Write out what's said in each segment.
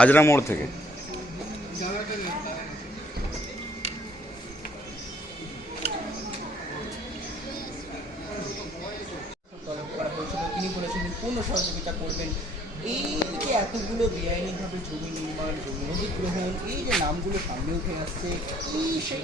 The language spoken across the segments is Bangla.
হাজরা মোড় থেকে। তিনি বলেছেন পূর্ণ সহযোগিতা করবেন। এই যে এতগুলো বেআইনিভাবে জমি নির্মাণ, জমি অধিগ্রহণ, এই যে নামগুলো সামনে উঠে আসছে, এই সেই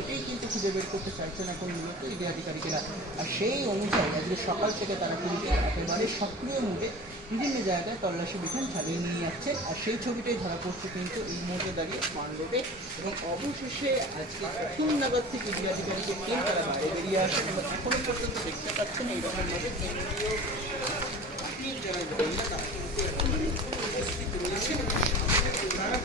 এটাই কিন্তু খুঁজে বের করতে চাইছেন এখন মূলত ইডি আধিকারিকেরা। আর সেই অনুযায়ী আজকে সকাল থেকে তারা কিন্তু একেবারে সক্রিয় মুডে বিভিন্ন জায়গায় তল্লাশি বিধান চালিয়ে নিয়ে যাচ্ছে। আর সেই ছবিটাই ধরা পড়ছে কিন্তু এই মুহূর্তে দাঁড়িয়ে মান রোডে। এবং অবশেষে আজকে প্রথম নাগাদ থেকে ইডি আধিকারিকের টিম তারা বাইরে বেরিয়ে আসে এবং এখনো পর্যন্ত দেখতে পাচ্ছেন এইরকমভাবে কেন্দ্রীয় যারা গোয়েন্দা তারা কিন্তু উপস্থিত রয়েছেন এবং তারা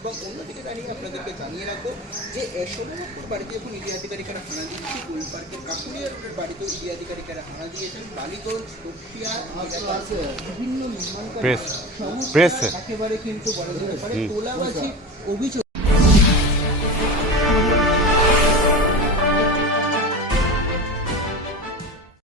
এবং অন্যদিকে দাঁড়িয়ে আপনাদেরকে জানিয়ে রাখবো যে সোনারপুর বাড়িতে যখন ইডি আধিকারিকেরা হানা দিচ্ছি, গোল পার্কের কাকুলিয়া রোডের বাড়িতেও ইডি আধিকারিকেরা হানা দিয়েছেন। বালিগঞ্জ, দক্ষিয়া বিভিন্ন নির্মাণ সমস্যা একেবারে কিন্তু বলা যেতে পারে তোলাবাজি অভিযোগ